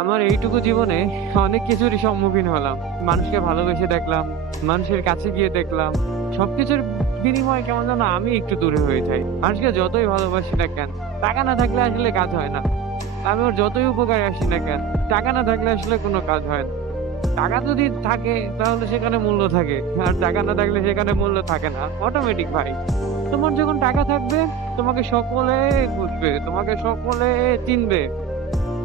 আমার এইটুকু জীবনে অনেক কিছুরই সম্মুখীন হলাম। মানুষকে ভালোবেসে দেখলাম, মানুষের কাছে গিয়ে দেখলাম। সবকিছুর বিনিময়ে কেমন যেন আমি একটু দূরে হয়ে যাই। মানুষকে যতই ভালোবাসি না কেন, টাকা না থাকলে আসলে কাজ হয় না। আমি ওর যতই উপকারে আসি না কেন, টাকা না থাকলে আসলে কোনো কাজ হয় না। টাকা যদি থাকে তাহলে সেখানে মূল্য থাকে। আর টাকা না থাকলে সেখানে মূল্য থাকে না। অটোমেটিক ভাই। তোমার যখন টাকা থাকবে, তোমাকে সকলে বুঝবে, তোমাকে সকলে চিনবে।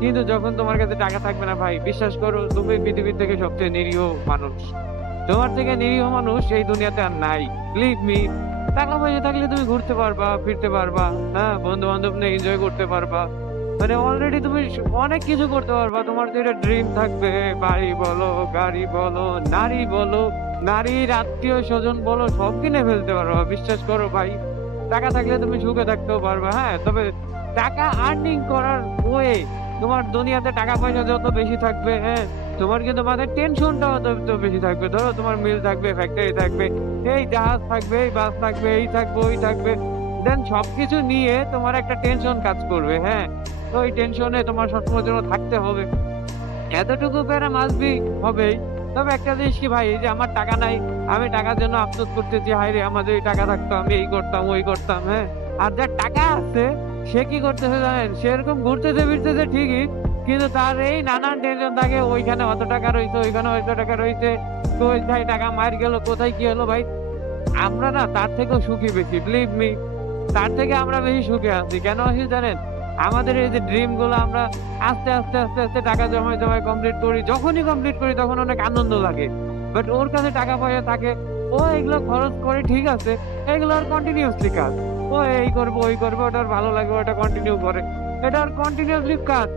কিন্তু যখন তোমার কাছে টাকা থাকবে না ভাই, বিশ্বাস করো তুমি পৃথিবীর থেকে সবচেয়ে নিরীহ মানুষ। তোমার থেকে নিরীহ মানুষ এই দুনিয়াতে আর নাই। Believe me. টাকা পয়সা থাকলে তুমি ঘুরতে পারবা, ফিরতে পারবা, হ্যাঁ, বন্ধু বান্ধব নিয়ে এনজয় করতে পারবা। মানে অলরেডি তুমি অনেক কিছু করতে পারবা। তোমার যেটা ড্রিম থাকবে, বাড়ি বলো, গাড়ি বলো, নারী বলো, নারীর আত্মীয় স্বজন বলো, সব কিনে ফেলতে পারবা। বিশ্বাস করো ভাই, টাকা থাকলে তুমি সুখে থাকতেও পারবা। হ্যাঁ, তবে টাকা আর্নিং করার ওয়ে, তোমার দুনিয়াতে টাকা পয়সা যত বেশি থাকবে, হ্যাঁ, তোমার কিন্তু মাথায় টেনশনটাও তত বেশি থাকবে। ধরো তোমার মিল থাকবে, ফ্যাক্টরি থাকবে, এই জাহাজ থাকবে, এই বাস থাকবে, এই থাকবে, ওই থাকবে। দেন সবকিছু নিয়ে তোমার একটা টেনশন কাজ করবে। হ্যাঁ, তো ওই টেনশনে তোমার সবসময় জন্য থাকতে হবে। এতটুকু প্যারা মাস্ট বি হবেই। তবে একটা জিনিস কি ভাই, এই যে আমার টাকা নাই, আমি টাকার জন্য আফসোস করতেছি, হায় রে আমার যদি টাকা থাকতো আমি এই করতাম, ওই করতাম, হ্যাঁ। আর যার টাকা আছে সে কি করতেছে জানেন? সে এরকম ঘুরতেছে ফিরতেছে ঠিকই, কিন্তু তার এই নানান টেনশন থাকে। ওইখানে অত টাকা রইছে, ওইখানে অত টাকা রইছে, কোথায় টাকা মার গেল, কোথায় কি হলো ভাই। আমরা না তার থেকেও সুখী বেশি, বিলিভ মি। তার থেকে আমরা বেশি সুখে আছি। কেন আছি জানেন? আমাদের এই যে ড্রিম গুলো আমরা আস্তে আস্তে আস্তে আস্তে টাকা জমায় জমায় কমপ্লিট করি। যখনই কমপ্লিট করি তখন অনেক আনন্দ লাগে। বাট ওর কাছে টাকা পয়সা থাকে, ও এগুলো খরচ করে ঠিক আছে, এগুলো আর কন্টিনিউয়াসলি কাজ। ও এই করবো, ওই করবো, ওটা ওর ভালো লাগবে, ওটা কন্টিনিউ করে। এটা ওর কন্টিনিউয়াসলি কাজ।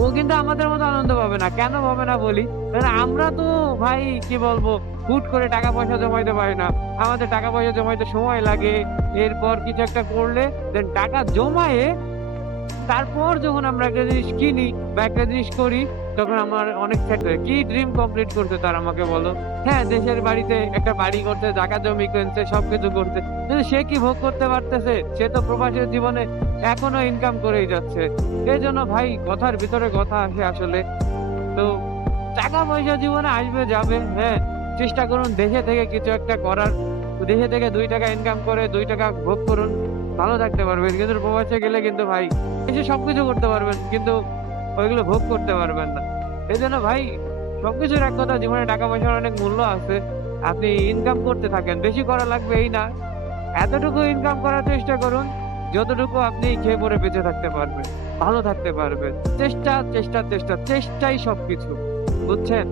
ও কিন্তু আমাদের মতো আনন্দ পাবে না। কেন পাবে না বলি? কারণ আমরা তো ভাই কি বলবো, হুট করে টাকা পয়সা জমাইতে পারি না। আমাদের টাকা পয়সা জমাইতে সময় লাগে। এরপর কিছু একটা করলে দেন টাকা জমায়ে তারপর যখন আমরা একটা জিনিস কিনি বা একটা জিনিস করি, তখন আমার অনেক সেট হয়। কি ড্রিম কমপ্লিট করছে তার আমাকে বলো? হ্যাঁ, দেশের বাড়িতে একটা বাড়ি করছে, জায়গা জমি কিনছে, সবকিছু করছে। কিন্তু সে কি ভোগ করতে পারতেছে? সে তো প্রবাসী জীবনে এখনো ইনকাম করেই যাচ্ছে। এজন্য ভাই কথার ভিতরে কথা আসে আসলে। তো টাকা পয়সা জীবনে আসবে যাবে, হ্যাঁ। চেষ্টা করুন দেশে থেকে কিছু একটা করার। দেশে থেকে ২ টাকা ইনকাম করে ২ টাকা ভোগ করুন। ভালো থাকতে পারবেন। কিন্তু প্রবাসে গেলে কিন্তু ভাই এসে সবকিছু করতে পারবেন, কিন্তু ওইগুলো ভোগ করতে পারবেন না। এজন্য ভাই সবকিছুর এক কথা, জীবনে টাকা পয়সার অনেক মূল্য আছে। আপনি ইনকাম করতে থাকেন। বেশি করা লাগবে এই না। এতটুকু ইনকাম করার চেষ্টা করুন যতটুকু আপনি খেয়ে পরে বেঁচে থাকতে পারবেন, ভালো থাকতে পারবেন। চেষ্টা, চেষ্টা, চেষ্টা, চেষ্টাই সবকিছু। বুঝছেন?